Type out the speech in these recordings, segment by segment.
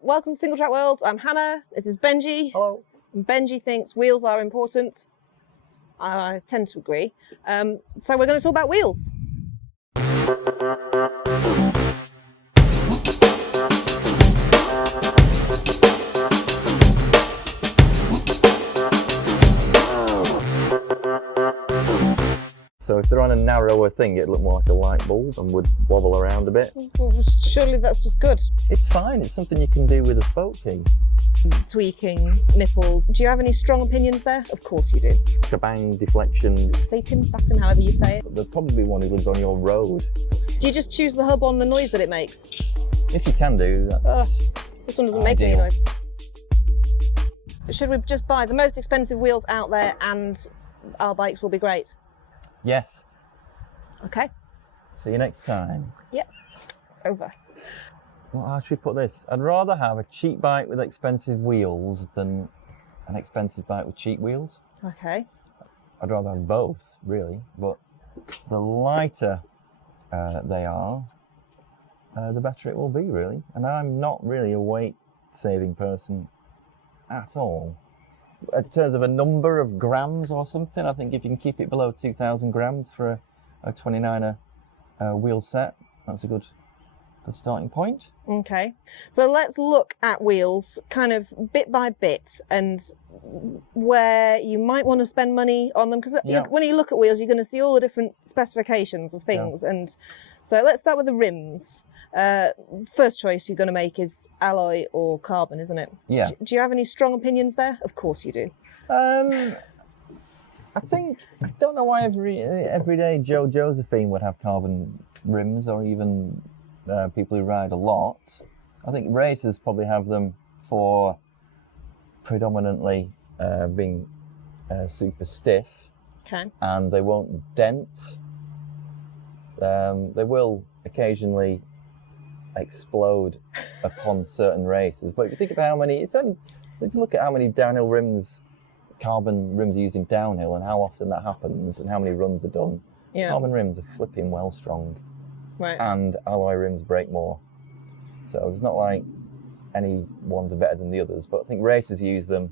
welcome to Singletrack World. I'm Hannah. This is Benji. Hello. Benji thinks wheels are important. I tend to agree. So we're going to talk about wheels. So if they're on a narrower thing, it'd look more like a light bulb and would wobble around a bit. Well, surely that's just good. It's fine. It's something you can do with a spoke key. Tweaking, nipples. Do you have any strong opinions there? Of course you do. Kabang, deflection. Sapping, however you say it. There's probably one who lives on your road. Do you just choose the hub on the noise that it makes? If you can do that. This one doesn't make any noise. Should we just buy the most expensive wheels out there and our bikes will be great? Yes. Okay. See you next time. Yep. It's over. Well, how should we put this? I'd rather have a cheap bike with expensive wheels than an expensive bike with cheap wheels. Okay. I'd rather have both, really. But the lighter they are, the better it will be, really. And I'm not really a weight-saving person at all. In terms of a number of grams or something, I think if you can keep it below 2,000 grams for a 29er wheel set, that's a good starting point. Okay, so let's look at wheels kind of bit by bit and where you might want to spend money on them, because when you look at wheels, you're going to see all the different specifications of things. Yeah. And so let's start with the rims. First choice you're going to make is alloy or carbon, isn't it? Yeah. Do you have any strong opinions there? Of course you do. I don't know why everyday Joe Josephine would have carbon rims, or even people who ride a lot. I think racers probably have them for predominantly being super stiff. Okay. And they won't dent. They will occasionally explode upon certain races, but if you think about how many, if you look at how many downhill rims, carbon rims are used in downhill, and how often that happens, and how many runs are done, carbon rims are flipping well strong, right? And alloy rims break more. So it's not like any ones are better than the others, but I think racers use them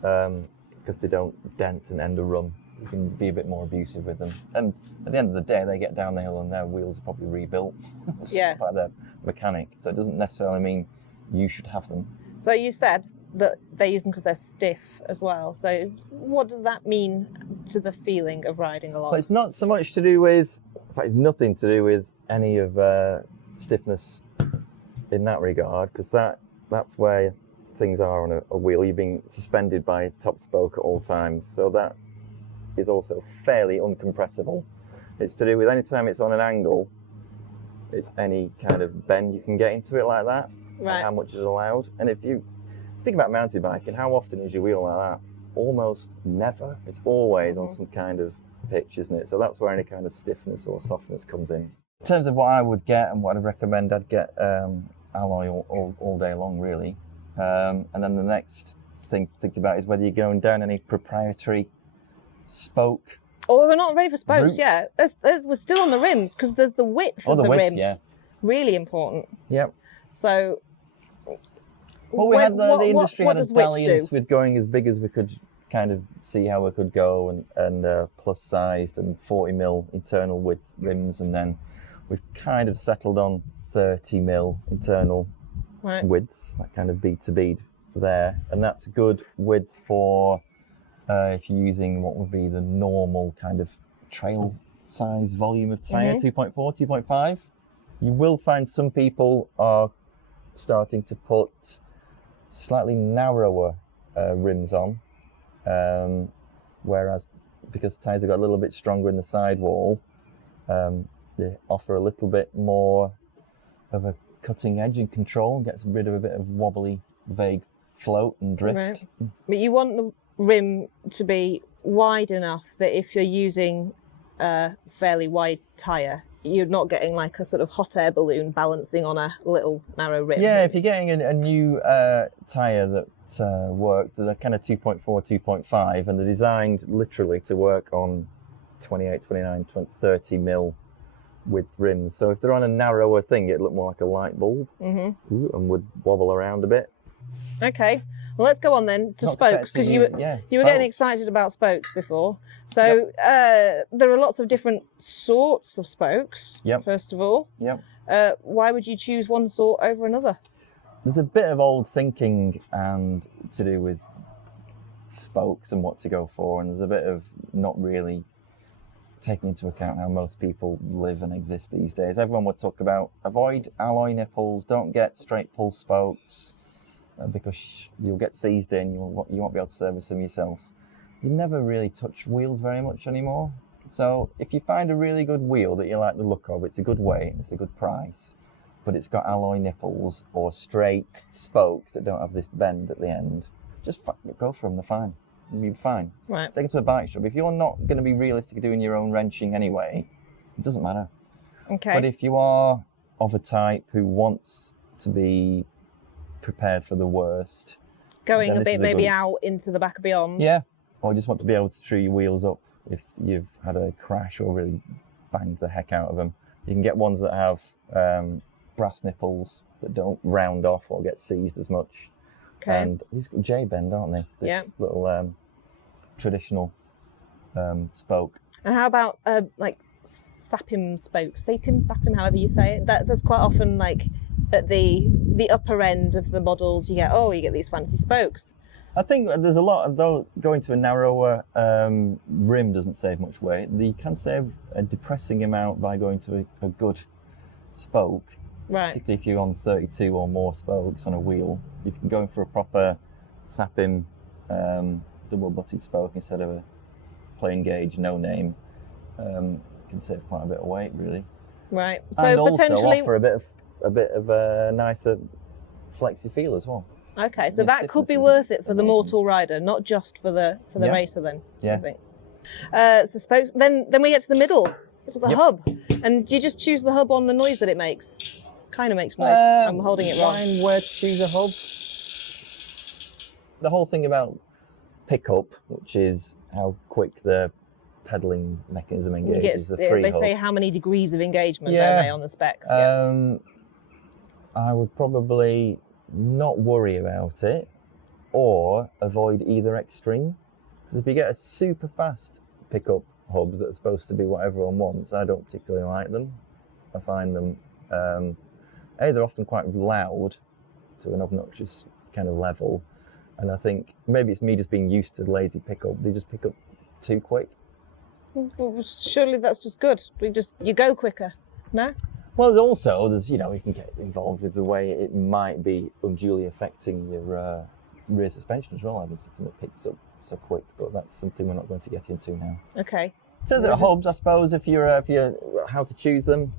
because they don't dent and end a run. You can be a bit more abusive with them, and at the end of the day, they get down the hill and their wheels are probably rebuilt by their mechanic. So it doesn't necessarily mean you should have them. So you said that they use them because they're stiff as well. So what does that mean to the feeling of riding along? Well, it's not so much to do with, in fact, it's nothing to do with any of stiffness in that regard, because that's where things are on a wheel. You're being suspended by top spoke at all times, so that is also fairly uncompressible. It's to do with any time it's on an angle, it's any kind of bend you can get into it like that, right? And how much is allowed. And if you think about mountain biking, how often is your wheel like that? Almost never. It's always on some kind of pitch, isn't it? So that's where any kind of stiffness or softness comes in. In terms of what I would get and what I'd recommend, I'd get alloy all day long, really. And then the next thing to think about is whether you're going down any proprietary spoke. Oh, we're not ready for spokes yet. We're still on the rims, because there's the width of the rim. Yeah. Really important. Yep. So, well, we had the industry had a dalliance with going as big as we could kind of see how we could go, and plus sized and 40mm internal width rims, and then we've kind of settled on 30mm internal width, that kind of bead to bead there, and that's good width for if you're using what would be the normal kind of trail size volume of tyre, 2.4, 2.5. You will find some people are starting to put slightly narrower rims on, whereas because tyres have got a little bit stronger in the sidewall, they offer a little bit more of a cutting edge and control, and gets rid of a bit of wobbly, vague float and drift. Right. But you want the rim to be wide enough that if you're using a fairly wide tyre, you're not getting like a sort of hot air balloon balancing on a little narrow rim. Yeah, if you're getting a new tyre that works, they're kind of 2.4, 2.5, and they're designed literally to work on 28, 29, 30 mil width rims. So if they're on a narrower thing, it'd look more like a light bulb and would wobble around a bit. Okay. Well, let's go on then to spokes, because you were getting excited about spokes before. So there are lots of different sorts of spokes, first of all. Why would you choose one sort over another? There's a bit of old thinking and to do with spokes and what to go for, and there's a bit of not really taking into account how most people live and exist these days. Everyone would talk about avoid alloy nipples, don't get straight pull spokes, because you'll get seized in, you won't be able to service them yourself. You never really touch wheels very much anymore. So if you find a really good wheel that you like the look of, it's a good weight, it's a good price, but it's got alloy nipples or straight spokes that don't have this bend at the end, just go for them, they're fine. You'll be fine. Right. Take it to a bike shop. If you're not going to be realistic doing your own wrenching anyway, it doesn't matter. Okay. But if you are of a type who wants to be prepared for the worst, going a bit maybe out into the back of beyond. Yeah. Or just want to be able to true your wheels up if you've had a crash or really banged the heck out of them. You can get ones that have brass nipples that don't round off or get seized as much. Okay. And these J-bend, aren't they? This little traditional spoke. And how about like sapim spokes? Sapim, however you say it. That's quite often like at the upper end of the models. You get these fancy spokes. I think there's a lot of though going to a narrower rim doesn't save much weight. You can save a depressing amount by going to a good spoke. Right. Particularly if you're on 32 or more spokes on a wheel, you can go for a proper sapim double-butted spoke instead of a plain gauge, no name. You can save quite a bit of weight, really. Right. So and potentially also offer a bit of a nicer flexy feel as well. Okay, so that could be worth it for the mortal rider, not just for the racer then. Yeah. I think. So spokes. Then we get to the middle, to the hub, and do you just choose the hub on the noise that it makes? Kind of makes noise. I'm holding it wrong. Find where to choose a hub. The whole thing about pickup, which is how quick the pedalling mechanism engages, the free they hub. say how many degrees of engagement, don't they, on the specs? I would probably not worry about it or avoid either extreme. Because if you get a super fast pickup hubs that are supposed to be what everyone wants, I don't particularly like them. I find them, they're often quite loud to an obnoxious kind of level. And I think maybe it's me just being used to lazy pickup. They just pick up too quick. Well, surely that's just good. You go quicker, no? Well, also, you can get involved with the way it might be unduly affecting your rear suspension as well, having something that picks up so quick, but that's something we're not going to get into now. Okay. In terms of hubs, I suppose, if you're how to choose them,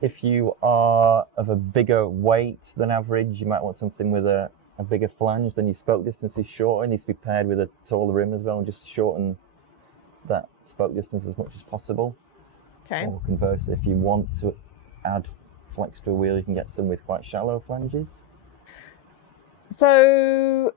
if you are of a bigger weight than average, you might want something with a bigger flange, then your spoke distance is shorter. It needs to be paired with a taller rim as well, and just shorten that spoke distance as much as possible. Okay. Or conversely, if you want to add flex to a wheel, you can get some with quite shallow flanges. So,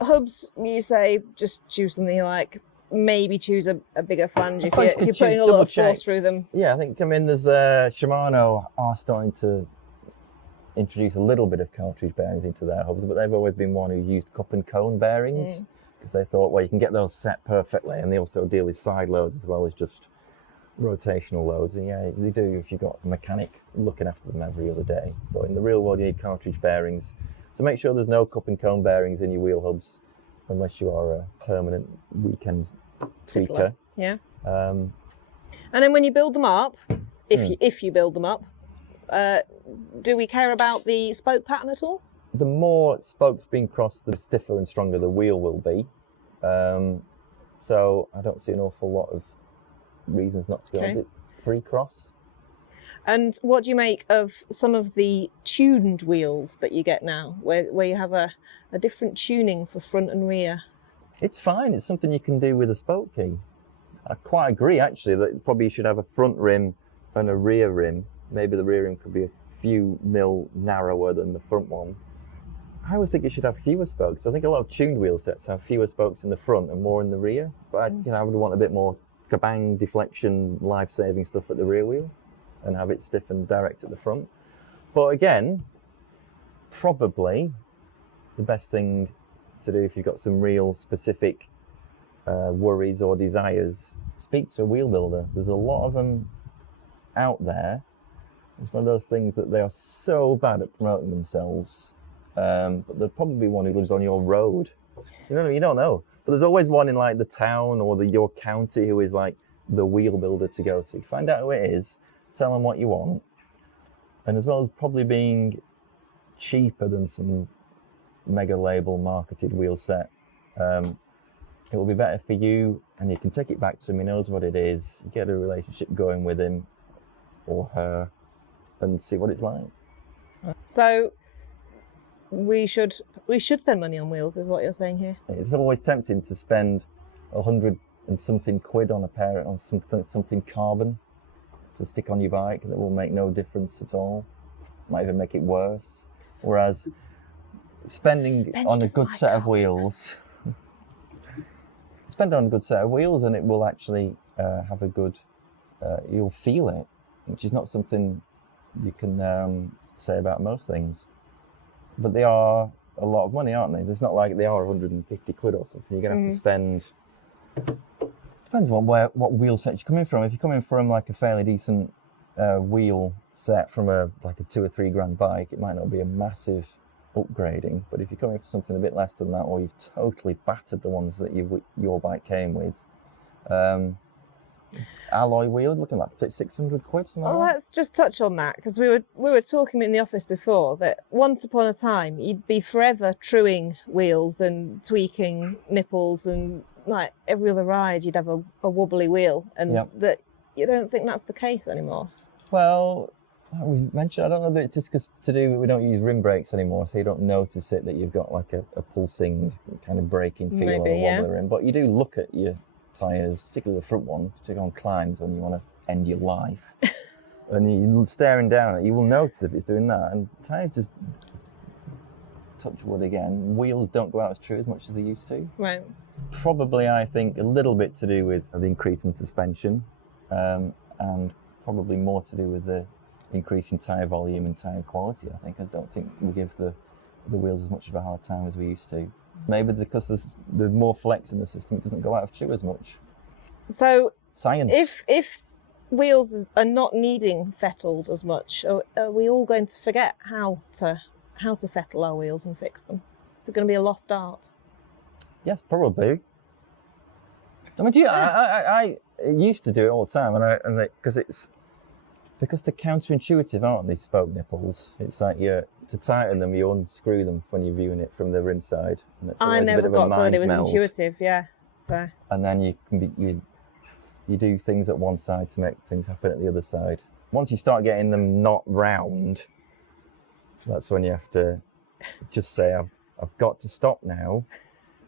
hubs, you say just choose something you like. Maybe choose a bigger flange if you're putting a lot of force through them. Yeah, I think there's Shimano are starting to introduce a little bit of cartridge bearings into their hubs, but they've always been one who used cup and cone bearings because they thought, well, you can get those set perfectly, and they also deal with side loads as well as just rotational loads. And yeah, they do if you've got a mechanic looking after them every other day. But in the real world, you need cartridge bearings. So make sure there's no cup and cone bearings in your wheel hubs unless you are a permanent weekend tweaker. Yeah. And then when you build them up, if you build them up, do we care about the spoke pattern at all? The more spokes being crossed, the stiffer and stronger the wheel will be. So I don't see an awful lot of reasons not to go with it. Free cross. And what do you make of some of the tuned wheels that you get now, where you have a different tuning for front and rear? It's fine. It's something you can do with a spoke key. I quite agree, actually, that probably you should have a front rim and a rear rim. Maybe the rear rim could be a few mil narrower than the front one. I always think you should have fewer spokes. I think a lot of tuned wheel sets have fewer spokes in the front and more in the rear. But I would want a bit more kabang deflection, life-saving stuff at the rear wheel, and have it stiff and direct at the front. But again, probably the best thing to do if you've got some real specific worries or desires, speak to a wheel builder. There's a lot of them out there. It's one of those things that they are so bad at promoting themselves, but there'll probably be one who lives on your road. You don't know. But there's always one in like the town or your county who is like the wheel builder to go to. Find out who it is, tell them what you want, and as well as probably being cheaper than some mega label marketed wheel set, it will be better for you, and you can take it back to him. He knows what it is. You get a relationship going with him or her and see what it's like. So we should spend money on wheels, is what you're saying here. It's always tempting to spend 100 and something quid on a pair on something carbon to stick on your bike that will make no difference at all. Might even make it worse. Whereas spending on a good set of wheels, and it will actually have a good, you'll feel it, which is not something you can say about most things. But they are a lot of money, aren't they? It's not like they are 150 quid or something. You're going to have to spend, depends on what wheel set you're coming from. If you're coming from like a fairly decent wheel set from a 2 or 3 grand bike, it might not be a massive upgrading. But if you're coming for something a bit less than that, or you've totally battered the ones that your bike came with, alloy wheel looking like 600 quid. Well, let's just touch on that, because we were talking in the office before that once upon a time you'd be forever truing wheels and tweaking nipples, and like every other ride you'd have a wobbly wheel, and that you don't think that's the case anymore. Well, we mentioned, I don't know that it's just because we don't use rim brakes anymore, so you don't notice it that you've got like a pulsing kind of braking feel on a wobbly rim. But you do look at your tyres, particularly the front one, particularly on climbs when you want to end your life, and you're staring down at it, you will notice if it's doing that. And tyres just, touch wood again, wheels don't go out as true as much as they used to. Right. Probably, I think, a little bit to do with the increase in suspension, and probably more to do with the increase in tyre volume and tyre quality. I don't think we give the wheels as much of a hard time as we used to. Maybe because there's more flex in the system, it doesn't go out of tune as much. So science. If wheels are not needing fettled as much, are we all going to forget how to fettle our wheels and fix them? Is it going to be a lost art? Yes, probably. I mean, I used to do it all the time, because they're counterintuitive, aren't they? Spoke nipples. It's like to tighten them, you unscrew them when you're viewing it from the rim side. And it's I never got so that it was intuitive, yeah. So. And then you do things at one side to make things happen at the other side. Once you start getting them not round, that's when you have to just say, I've got to stop now,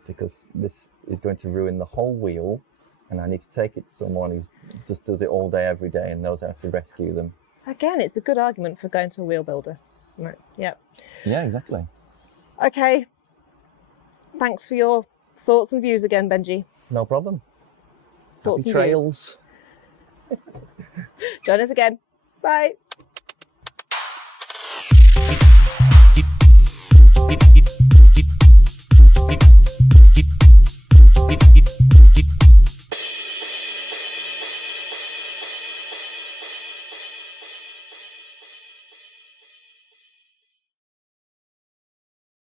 because this is going to ruin the whole wheel, and I need to take it to someone who just does it all day, every day, and knows how to rescue them. Again, it's a good argument for going to a wheel builder, isn't it? Yep. Yeah, exactly. Okay. Thanks for your thoughts and views again, Benji. No problem. Thoughts Happy and trails. Views. Join us again. Bye.